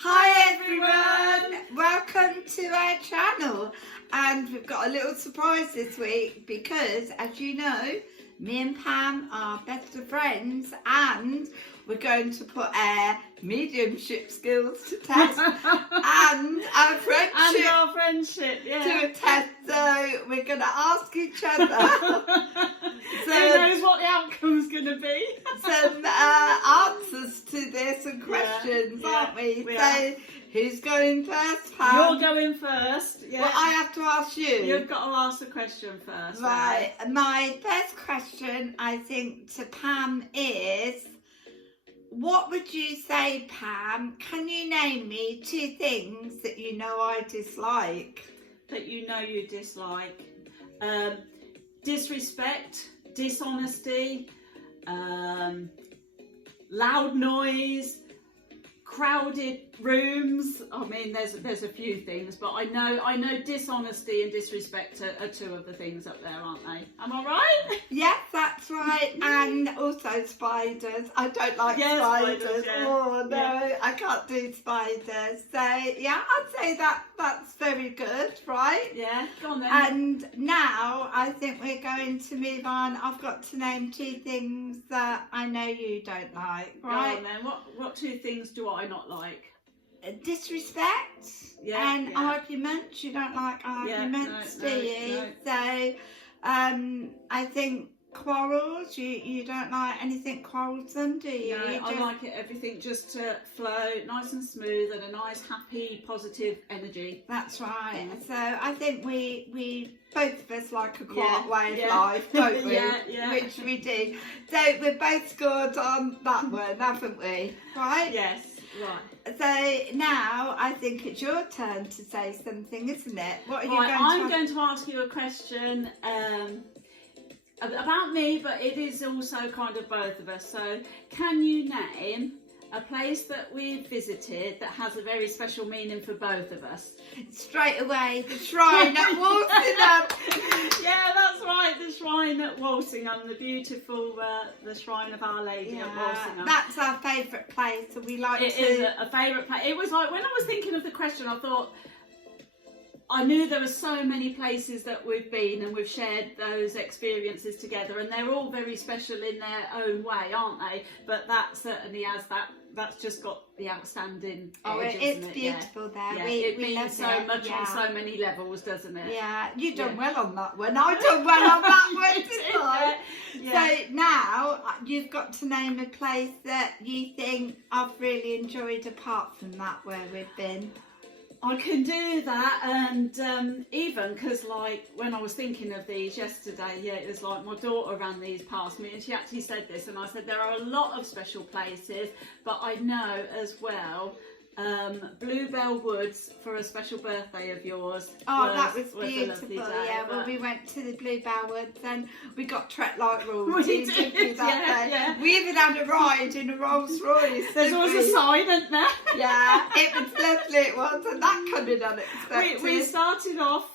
Hi everyone, welcome to our channel, and we've got a little surprise this week because, as you know, me and Pam are best of friends and we're going to put our mediumship skills to test and our friendship to a test. So we're going to ask each other who knows what the outcome's going to be. some answers to this and questions, aren't we? So who's going first, Pam? You're going first. Yeah. Well, I have to ask you. You've got to ask the question first. Right. My first question, I think, to Pam is, what would you say, Pam? Can you name me 2 things that you know I dislike? That you know you dislike. Disrespect, dishonesty, loud noise, crowded rooms. I mean, there's a few things, but I know dishonesty and disrespect are 2 of the things up there, aren't they? Am I right? Yes, that's right. And also spiders. I don't like spiders. Yeah. Oh no, I can't do spiders. So yeah, I'd say that's very good, right? Yeah, go on then. And now I think we're going to move on. I've got to name 2 things that I know you don't like, right? Go on then. What 2 things do I not like? Disrespect and arguments. You don't like arguments, do you? No. So I think quarrels. You don't like anything quarrelsome, do you? No, I like it, everything just to flow nice and smooth and a nice, happy, positive energy. That's right. So I think we both of us like a quiet way of life, don't we? Which we do. So we're both scored on that one, haven't we? Right? Yes. Right. So now I think it's your turn to say something, isn't it? What are you going to I'm going to ask you a question about me, but it is also kind of both of us. So can you name a place that we've visited that has a very special meaning for both of us? Straight away, the shrine at Walsingham. Yeah, that's right, the shrine at Walsingham, the beautiful, the shrine of Our Lady at Walsingham. That's our favourite place, and we like It is a favourite place. It was like, when I was thinking of the question, I thought, I knew there were so many places that we've been and we've shared those experiences together, and they're all very special in their own way, aren't they? But that certainly has that's just got the outstanding edge, it's it? beautiful there. Yeah. We it means love so much on so many levels, doesn't it? Yeah, you've done well on that one. I've done well on that one tonight. So now you've got to name a place that you think I've really enjoyed apart from that where we've been. I can do that, and even because, like, when I was thinking of these yesterday, it was like my daughter ran these past me and she actually said this, and I said there are a lot of special places, but I know as well Bluebell Woods for a special birthday of yours. That was beautiful. When we went to the Bluebell Woods and we got tread like royalty, didn't we, that day? We even had a ride in a Rolls Royce. There's always a sign, isn't there? Yeah, it was lovely. It was, and that coming unexpected. We started off.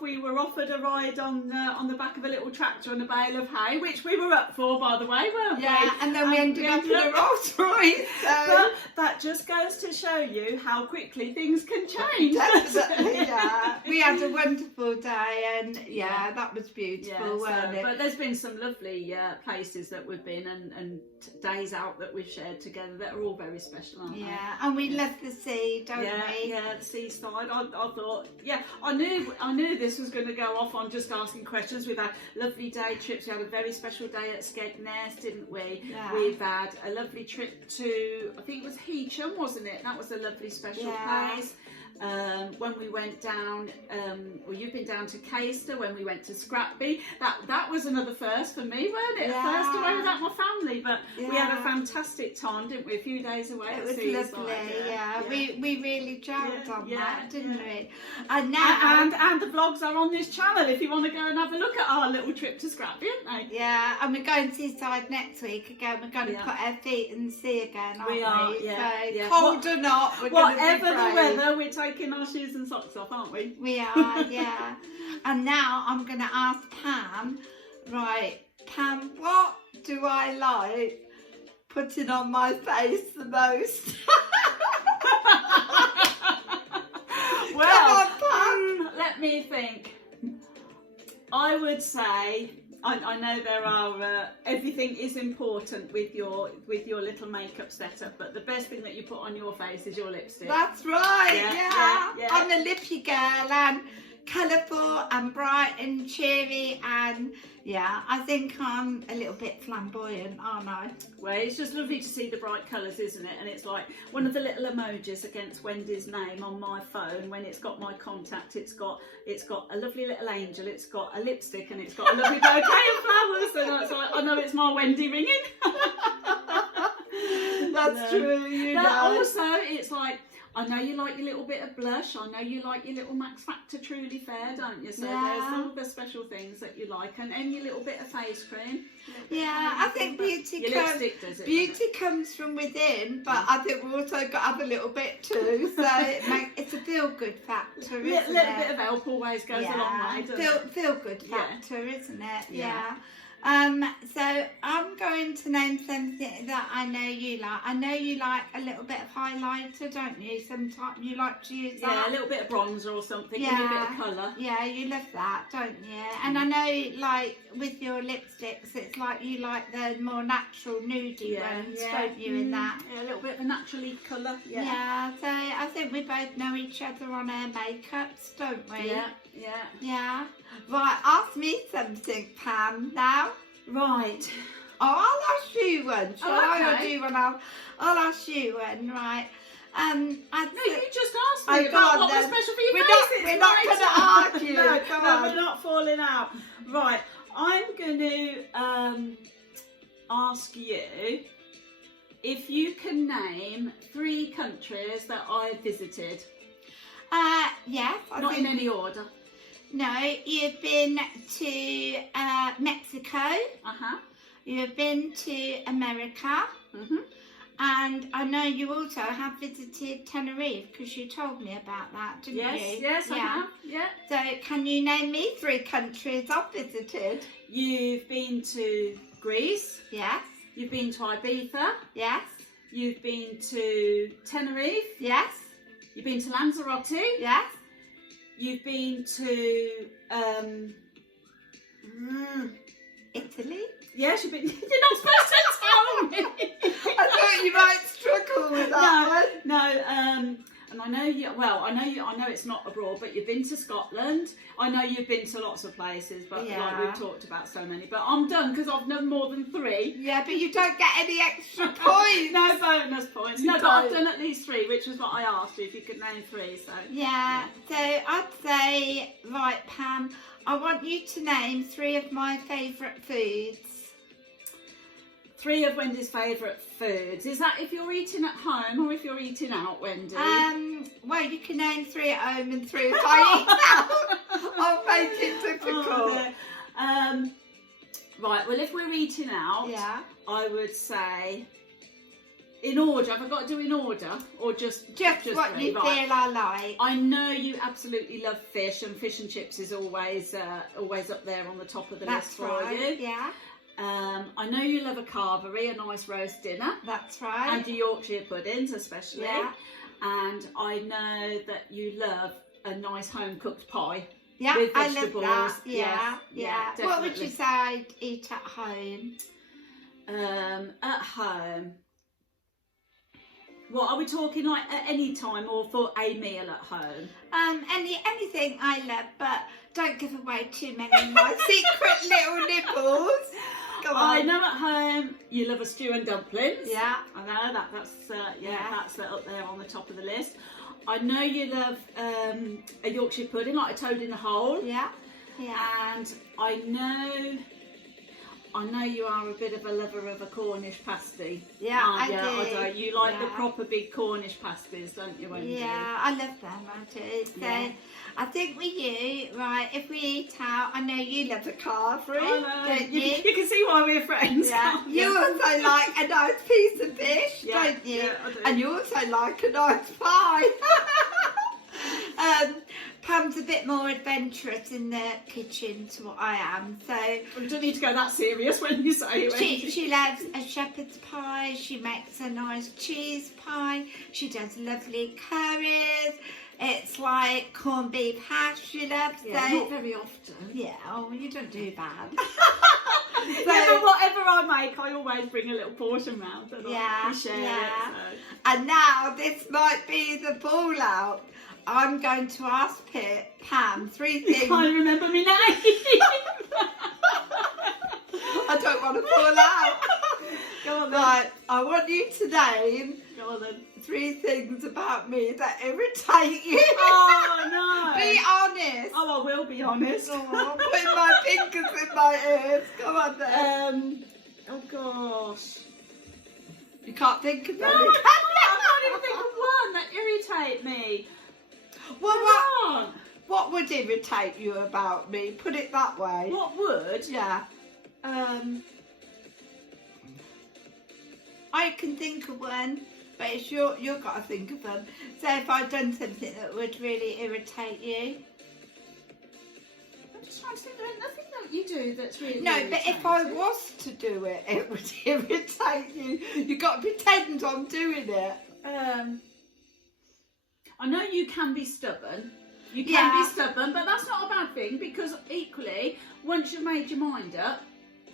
We were offered a ride on the back of a little tractor on a bale of hay, which we were up for, by the way, weren't we? Yeah, and then we ended up in a Rolls Royce. But that just goes to show you how quickly things can change. Definitely, yeah. We had a wonderful day, and that was beautiful, wasn't it? But there's been some lovely places that we've been and days out that we've shared together that are all very special, aren't they? Yeah, and we love the sea, don't we? Yeah, the seaside. I thought, I knew this was going to go off on just asking questions. We've had lovely day trips. We had a very special day at Skegness, didn't we? Yeah. We've had a lovely trip to, I think it was Heacham, wasn't it? That was a lovely special place. When we went down, you've been down to Caister, when we went to Scrapby. That was another first for me, weren't it? First away without my family, but we had a fantastic time, didn't we? A few days away. It was lovely. We really gelled on that, didn't we? And now and the vlogs are on this channel if you want to go and have a look at our little trip to Scrapby, aren't they? Yeah, and we're going seaside next week again. We're going to put our feet in the sea again, aren't we? So cold or not, we're whatever the weather, we're taking our shoes and socks off, aren't we? We are, yeah. And now I'm going to ask Pam, right, Pam, what do I like putting on my face the most? me think. I would say, I know there are, everything is important with your little makeup setup, but the best thing that you put on your face is your lipstick. That's right, Yeah. I'm a lippy girl and colourful and bright and cheery, and yeah, I think I'm a little bit flamboyant, aren't I? Well, it's just lovely to see the bright colours, isn't it? And it's like one of the little emojis against Wendy's name on my phone. When it's got my contact, it's got a lovely little angel, it's got a lipstick, and it's got a lovely bouquet of flowers. And that's like, I know it's my Wendy ringing. That's true, you but know. also, it's like, I know you like your little bit of blush. I know you like your little Max Factor Truly Fair, don't you? So there's all the special things that you like, and your little bit of face cream. Yeah, I think beauty your lipstick does it. beauty comes from within, but I think we've also got to have a little bit too. So it's a feel-good factor, isn't it? A little bit of help always goes a long way, doesn't it? Feel-good factor, isn't it? Yeah. So I'm going to name something that I know you like. I know you like a little bit of highlighter, don't you? Sometimes you like to use that. Yeah, a little bit of bronzer or something, Yeah. a little bit of colour. Yeah, you love that, don't you? And I know, like, with your lipsticks, it's like you like the more natural nudie ones, don't you, in that? Yeah, a little bit of a naturally colour. Yeah, so I think we both know each other on our makeups, don't we? Yeah. Yeah. Right, ask me something, Pam, now. Right. Oh, I'll ask you one. Shall I? Or okay. do you one? I'll ask you one, right. No, you just asked Oh, me go about on what was then. special for your We're faces. not going to argue. No, Come no, on. we're not falling out. Right, I'm going to ask you if you can name 3 countries that I visited. Yes. Not in any order. No, you've been to Mexico. Uh-huh. You've been to America. Mhm. And I know you also have visited Tenerife, because you told me about that, didn't you? Yes, I have. Yeah. So can you name me 3 countries I've visited? You've been to Greece. Yes. You've been to Ibiza. Yes. You've been to Tenerife. Yes. You've been to Lanzarote. Yes. You've been to Italy. yes, you've been. You're not supposed to tell me. I thought you might struggle with that one. No, and I know you. Well, I know it's not abroad, but you've been to Scotland. I know you've been to lots of places, but like Yeah. we've talked about so many. But I'm done because I've done more than 3. Yeah, but you don't get any extra points. No bonus points. You No, but I've don't. done at least 3, which was what I asked you if you could name 3. So Yeah, so I'd say, right, Pam, I want you to name 3 of my favourite foods. 3 of Wendy's favourite foods. Is that if you're eating at home or if you're eating out, Wendy? Well, you can name 3 at home and 3 if I eat out. I'll make it difficult. Oh, right, well, if we're eating out, Yeah. I would say, in order, have I got to do in order? Or just What 3? you Right. feel I like. I know you absolutely love fish, and fish and chips is always up there on the top of the list That's for right, you. yeah. I know you love a carvery, a nice roast dinner. That's right. And your Yorkshire puddings especially. Yeah. And I know that you love a nice home cooked pie. Yeah, with I love vegetables. that. Yes, Yeah. yeah, What would you definitely. say I'd eat at home? At home. What are we talking, like at any time or for a meal at home? Anything I love, but don't give away too many of my secret little nibbles. Go I on. know at home you love a stew and dumplings. Yeah. I know that's Yeah. that's up there on the top of the list. I know you love a Yorkshire pudding, like a toad in the hole. Yeah. Yeah. And I know you are a bit of a lover of a Cornish pasty. Yeah, aren't I you? do. You like the Yeah. proper big Cornish pasties, don't you, Wendy? Yeah, I love them, I do. So Yeah. I think with you, right, if we eat out, I know you love a carvery, I know. don't You, you? you can see why we're friends. Yeah. can't You also like a nice piece of fish, Yeah, don't you? yeah, I do. And you also like a nice pie. Pam's a bit more adventurous in the kitchen to what I am, so We don't need to go that serious when you say it. she loves a shepherd's pie, she makes a nice cheese pie, she does lovely curries, it's like corned beef hash she loves. Yeah, so not very often. yeah, oh, you don't do bad. Yeah, but whatever I make, I always bring a little portion round and Yeah, we share yeah. it. So. And now this might be the ball out. I'm going to ask Pam 3 You things. can't remember me name. I don't want to fall out. Go on then. Right, I want you to name Go on then. 3 things about me that irritate you. Oh no. Be honest. Oh, I will be honest. Oh, I'm putting my fingers in my ears. Come on then. Oh gosh. You can't think of No, any. I can't even think of one that irritate me. Well, Come on. what would irritate you about me? Put it that way. What would? Yeah. I can think of one, but it's you've got to think of them. So if I'd done something that would really irritate you. I'm just trying to think. There's nothing that you do that's really. No, but if I irritating. was to do it, it would irritate you. You've got to pretend I'm doing it. I know you can be stubborn. You can Yeah. be stubborn, but that's not a bad thing because equally, once you've made your mind up,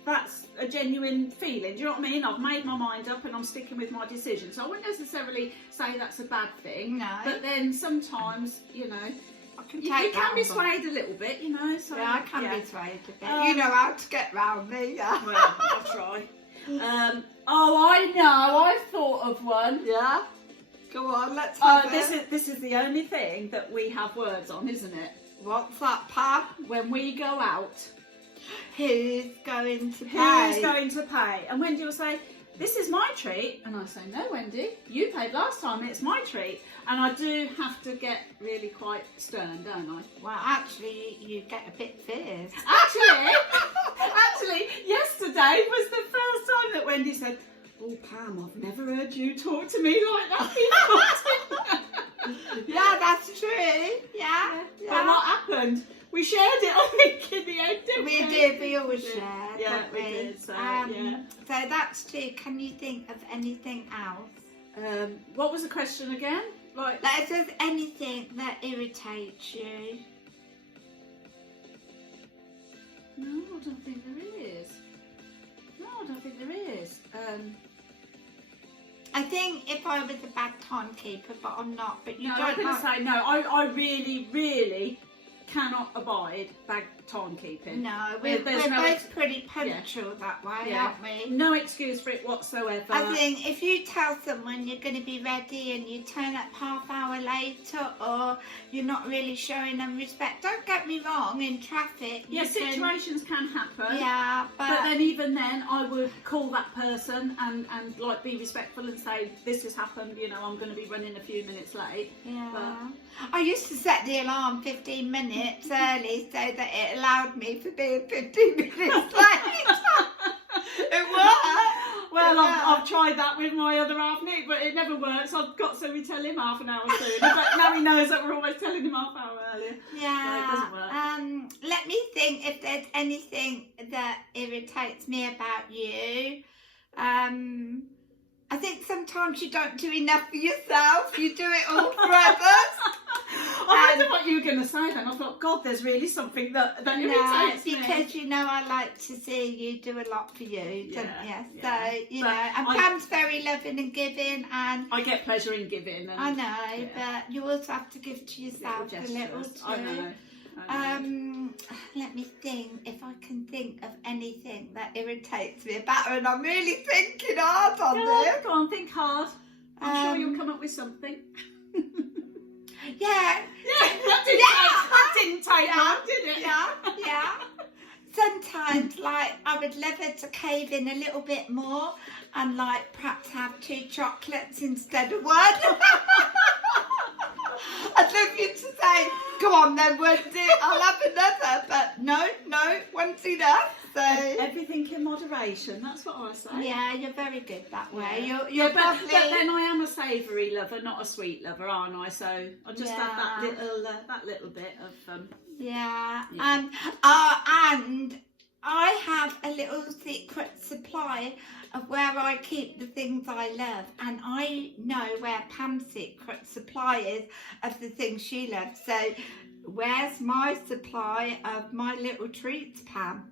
that's a genuine feeling. Do you know what I mean? I've made my mind up and I'm sticking with my decision. So I wouldn't necessarily say that's a bad thing. No. But then sometimes, you know, I can you take can be that on board. swayed a little bit, you know. So Yeah, I can be swayed a bit. Um, You know how to get round me, yeah. Well, I'll try. Oh, I know. I've thought of one. Yeah? Go on, let's have it. This is the only thing that we have words on, isn't it? What's that, Pam? When we go out, Who's going to pay? who's going to pay? And Wendy will say, "This is my treat," and I say, "No, Wendy, you paid last time. It's my treat." And I do have to get really quite stern, don't I? Well, actually, you get a bit fierce. Actually, yesterday was the first time that Wendy said, "Oh, Pam, I've never heard you talk to me like that before." Yeah, that's true. Yeah. But what happened? We shared it, I think, in the end, didn't we? We did, we always did. share. Yeah, don't we did. So, yeah. So that's 2. Can you think of anything else? What was the question again? Like If there's anything that irritates you. no, I don't think there is. No, I don't think there is. I think if I was a bad timekeeper, but I'm not. But you No, don't I'm going have- to say no. I really, really cannot abide bad timekeeping. No, There's we're no both pretty punctual that way, Yeah. aren't we? No excuse for it whatsoever. I think if you tell someone you're going to be ready and you turn up half hour later or you're not really showing them respect, don't get me wrong, in traffic. yeah, you can- situations can happen. Yeah, But then even then, I would call that person and like be respectful and say, "This has happened. You know, I'm going to be running a few minutes late." yeah. I used to set the alarm 15 minutes early so that it allowed me for being 15 minutes late. It worked. Well, Yeah. I've tried that with my other half Nick, but it never works. I've got so we tell him half an hour soon. But now he knows that we're always telling him half hour earlier. Yeah. So it doesn't work. Let me think if there's anything that irritates me about you. I think sometimes you don't do enough for yourself. You do it all for others. I wondered what you were going to say then. I thought, God, there's really something that No, irritates me. because you know I like to see you do a lot for you, don't Yeah, you? yeah. So, you But know, and I- Pam's very loving and giving, and I get pleasure in giving. And I know, yeah. but you also have to give to yourself a little gestures. too. I know. Let me think if I can think of anything that irritates me about her, and I'm really thinking hard on this. Go on, think hard. I'm sure you'll Um, come up with something. Yeah, That didn't take Yeah. long, did it? yeah. Sometimes, like, I would love her to cave in a little bit more and, like, perhaps have 2 chocolates instead of 1. I'd love you to say, "Go on then, Wendy, I'll have another," but no, one's enough. So Everything in moderation. That's what I say. yeah, you're very good that way. Yeah. You're but lovely. then I am a savoury lover, not a sweet lover, aren't I? So I just have Yeah. that little bit of Yeah. Yeah. And I have a little secret supply of where I keep the things I love, and I know where Pam's secret supply is of the things she loves. So where's my supply of my little treats, Pam?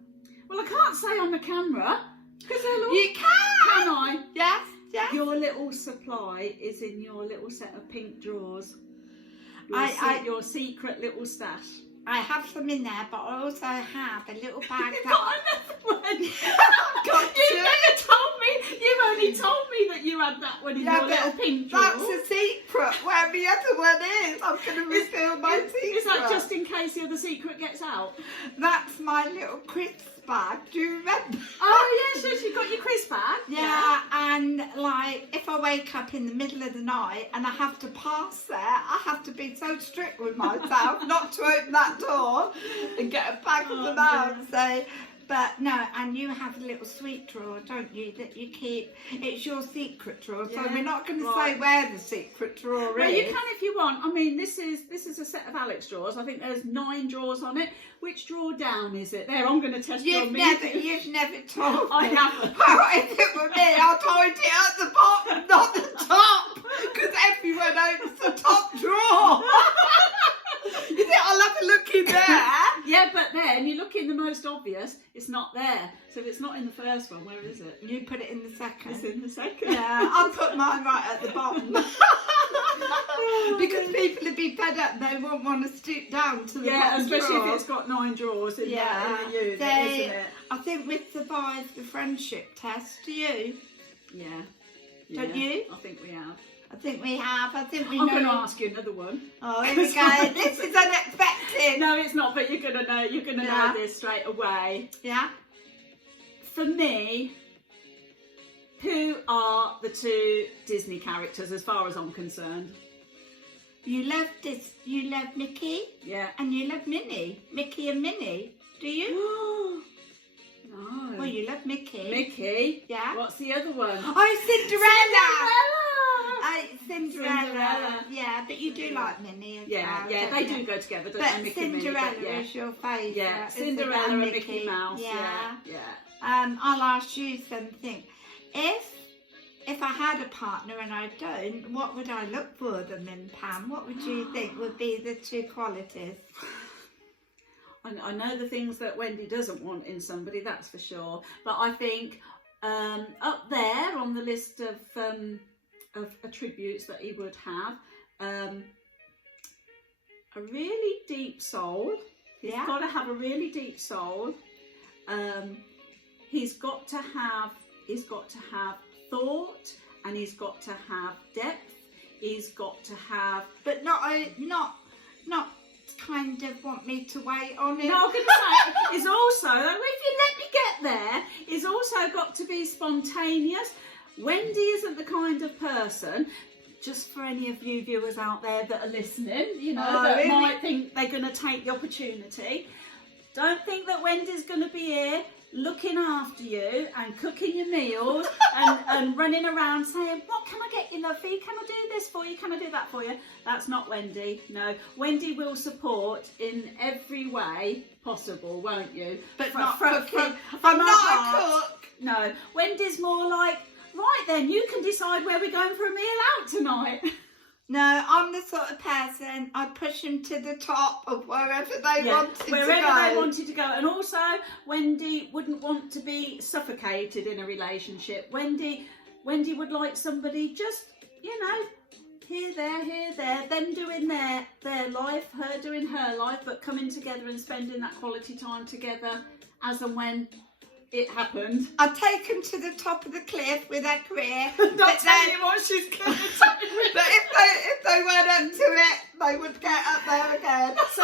Well, I can't say on the camera because they'll all. You Can I? Yes, yes. Your little supply is in your little set of pink drawers. Your secret little stash. I have some in there, but I also have a little bag You've that got another one. Got You've you. never told me. You've only told me that you had that one in Yeah, your little but pink drawer. that's a secret where the other one is. I'm going to reveal my secret. Is that just in case the other secret gets out? That's my little crisps bag. Do you remember? Oh yes, you've got your crisp bag. Yeah, and like if I wake up in the middle of the night and I have to pass there, I have to be so strict with myself not to open that door and get a bag of them out. So, but no, and you have a little sweet drawer, don't you, that you keep? It's your secret drawer, so Yeah, we're not going to right. say where the secret drawer Well, is. you can if you want. I mean, this is a set of Alex drawers. I think there's 9 drawers on it. Which drawer down is it? There, I'm going to test your You've meat. never told me. I haven't. Well, if it were me, I'd hide it at the bottom, not the top, because everyone opens the top drawer. You think I'll have a look in there? Yeah, but then you look in the most obvious. It's not there. So if it's not in the first one, where is it? You put it in the second. It's in the second. Yeah, I'll put mine right at the bottom. Because people would be fed up, they won't want to stoop down to the bottom especially drawer. if it's got 9 drawers in, Yeah, in the unit, they- isn't it? I think we've survived the friendship test. Do you? Yeah. Don't you? I think we have. I think we have. I think we I'm know. going to ask you another one. Oh, here we go. This is unexpected. No, it's not, but you're going to know. You're going to Yeah. know this straight away. Yeah. For me, who are the 2 Disney characters as far as I'm concerned? You love this. You love Mickey Yeah. and you love Minnie. Mickey and Minnie. Do you? No. Well, you love Mickey. Mickey. Yeah. What's the other one? Oh, Cinderella. Cinderella. Cinderella. Yeah, but you do like Minnie as Yeah, well. yeah, don't they you? do go together, don't But they? Mickey and Minnie, Cinderella but yeah. is your favourite. Yeah, isn't it? Cinderella and Mickey Mouse. Yeah. Yeah. I'll ask you something. If I had a partner and I don't, what would I look for them in, Pam? What would you think would be the 2 qualities? I know the things that Wendy doesn't want in somebody, that's for sure. But I think up there on the list of attributes that he would have, a really deep soul. He's got to have a really deep soul. He's got to have thought, and he's got to have depth. He's got to have. But not kind of want me to wait on him. No, I'm going to say is also, if you let me get there, is also got to be spontaneous. Wendy isn't the kind of person, just for any of you viewers out there that are listening, you know, that really? might think they're going to take the opportunity. Don't think that Wendy's going to be here looking after you and cooking your meals and running around saying, what can I get you, lovey? Can I do this for you? Can I do that for you? That's not Wendy. No, Wendy will support in every way possible, won't you? But not cooking. from I'm her not heart. a cook. No, Wendy's more like, right then, you can decide where we're going for a meal out tonight. No, I'm the sort of person, I'd push them to the top of wherever they wanted to go. Wherever they wanted to go. And also, Wendy wouldn't want to be suffocated in a relationship. Wendy would like somebody just, you know, here, there, them doing their life, her doing her life, but coming together and spending that quality time together as and when it happened. I'd take them to the top of the cliff with their career. Don't but tell then, me what she's going to tell me. but if they went up to it, they would get up there again. So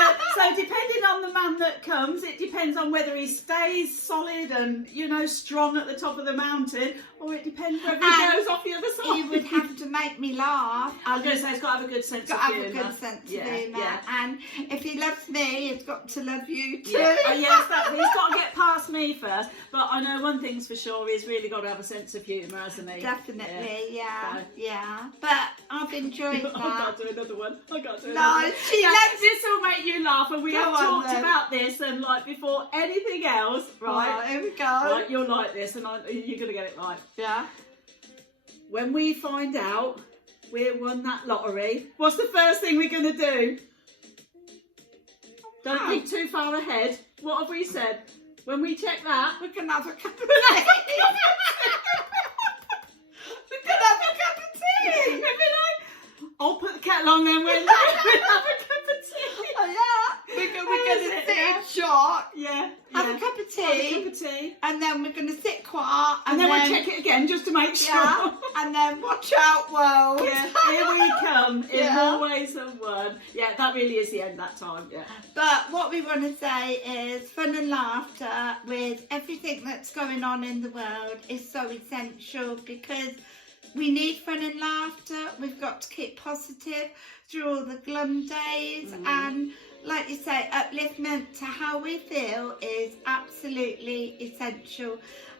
depending on the man that comes, it depends on whether he stays solid and, you know, strong at the top of the mountain, or it depends whether he And goes off the other side. He would have to make me laugh. I was going to say, he's got to have a good sense Got of to have humour. a good sense of Yeah, humour. yeah. And if he loves me, he's got to love you too. Yeah. Oh, yes, he's got to get past me first. But I know one thing's for sure, he's really got to have a sense of humour, hasn't he? Definitely, yeah. So- Yeah. But I've enjoyed I've that. got to do another one. I've got to do No, another one. she Now, loves this will make you laugh, and we Go have on, talked then. about this, and like before anything else, right? Right, here we go. Right, you'll like this, and you're going to get it right. Yeah. When we find out we won that lottery, what's the first thing we're going to do? Don't Oh. think too far ahead. What have we said? When we check that, We can have a cup of tea. We can have a cup of tea. we'll be like, I'll put the kettle on then, we'll have a cup of tea. Oh, yeah. We're How going is to it? sit Yeah. in short, Yeah. have yeah. a cup of Have a tea, cup of tea. and then we're going to sit quiet, And then we'll check it again just to make sure. Yeah, and then watch out, world. Yeah, here we come in Yeah. more ways than one. Yeah, that really is the end that time. Yeah. But what we want to say is fun and laughter with everything that's going on in the world is so essential, because we need fun and laughter. We've got to keep positive through all the glum days. And like you say, upliftment to how we feel is absolutely essential.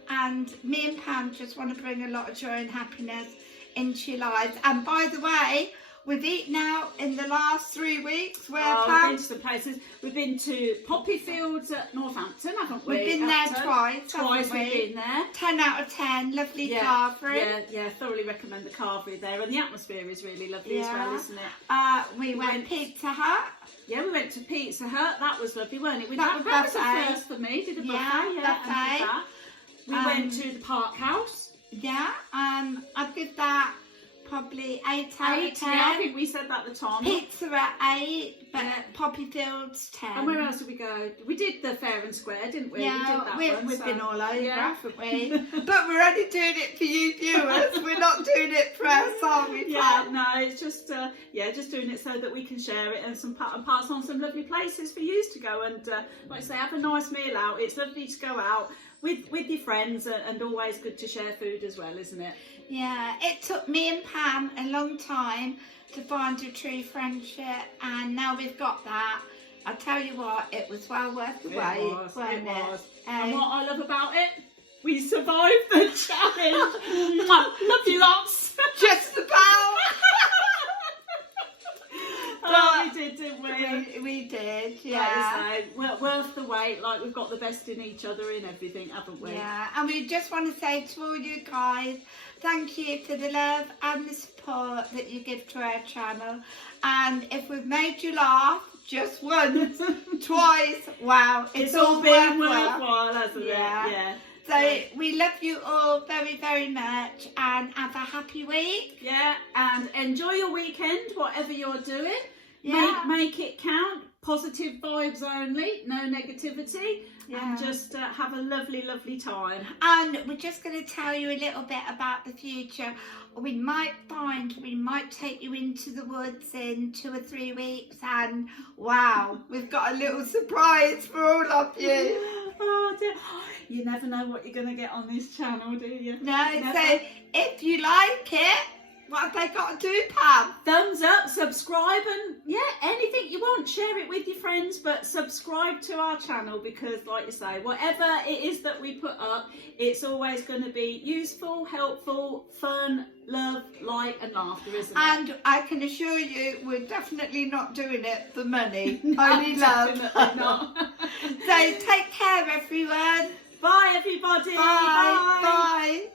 And me and Pam just want to bring a lot of joy and happiness into your lives. And by the way, we've eaten out in the last 3 weeks. Where We've Pam? been to some places. We've been to Poppy Fields at Northampton, haven't we? We've been there Upton. twice. Twice haven't we've we? been there. 10 out of 10. Lovely Yeah, carvery. yeah, thoroughly recommend the carvery there, and the atmosphere is really lovely as Yeah. well, isn't it? We went went- Pizza Hut. Yeah, we went to Pizza Hut. That was lovely, weren't it? That was that was a buffet. first for me. Did a buffet, Yeah, and did buffet. that. We went to the Park House. Yeah. I'd give that probably 8 out of 8, 10. yeah, I think we said that at the time. Pizza at 8, but Yeah. Poppy Fields 10. And where else did we go? We did the Fair and Square, didn't we? Yeah, we did that one, we've so- been all over, yeah. haven't we? But we're only doing it for you viewers. We're not doing it for us, are we, Yeah, Pam? no, it's just just doing it so that we can share it and and pass on some lovely places for you to go and like I say, have a nice meal out. It's lovely to go out with your friends, and always good to share food as well, isn't it? Yeah, it took me and Pam a long time to find a true friendship, and now we've got that. I tell you what, it was well worth the wait, wasn't it? was. And what I love about it, we survived the challenge. Love you lots. Just about. Oh, we did, didn't we? We did, Like yeah. you say, worth the wait. Like, we've got the best in each other in everything, haven't we? Yeah, and we just want to say to all you guys, thank you for the love and the support that you give to our channel. And if we've made you laugh just once, twice, wow, It's all been worthwhile. worthwhile, hasn't Yeah. it? Yeah. So we love you all very, very much, and have a happy week. Yeah, and enjoy your weekend, whatever you're doing. Yeah. Make it count. Positive vibes only, no negativity. Yeah. And just have a lovely, lovely time. And we're just going to tell you a little bit about the future. We might take you into the woods in 2 or 3 weeks, and wow, we've got a little surprise for all of you. Oh dear. You never know what you're going to get on this channel, do you? No, Never. so if you like it, what have they got to do, Pam? Thumbs up, subscribe, and yeah, anything you want, share it with your friends, but subscribe to our channel, because like you say, whatever it is that we put up, it's always going to be useful, helpful, fun, love, light and laughter, isn't it? And I can assure you, we're definitely not doing it for money. Only love. Definitely not. So take care, everyone. Bye everybody. Bye. Bye.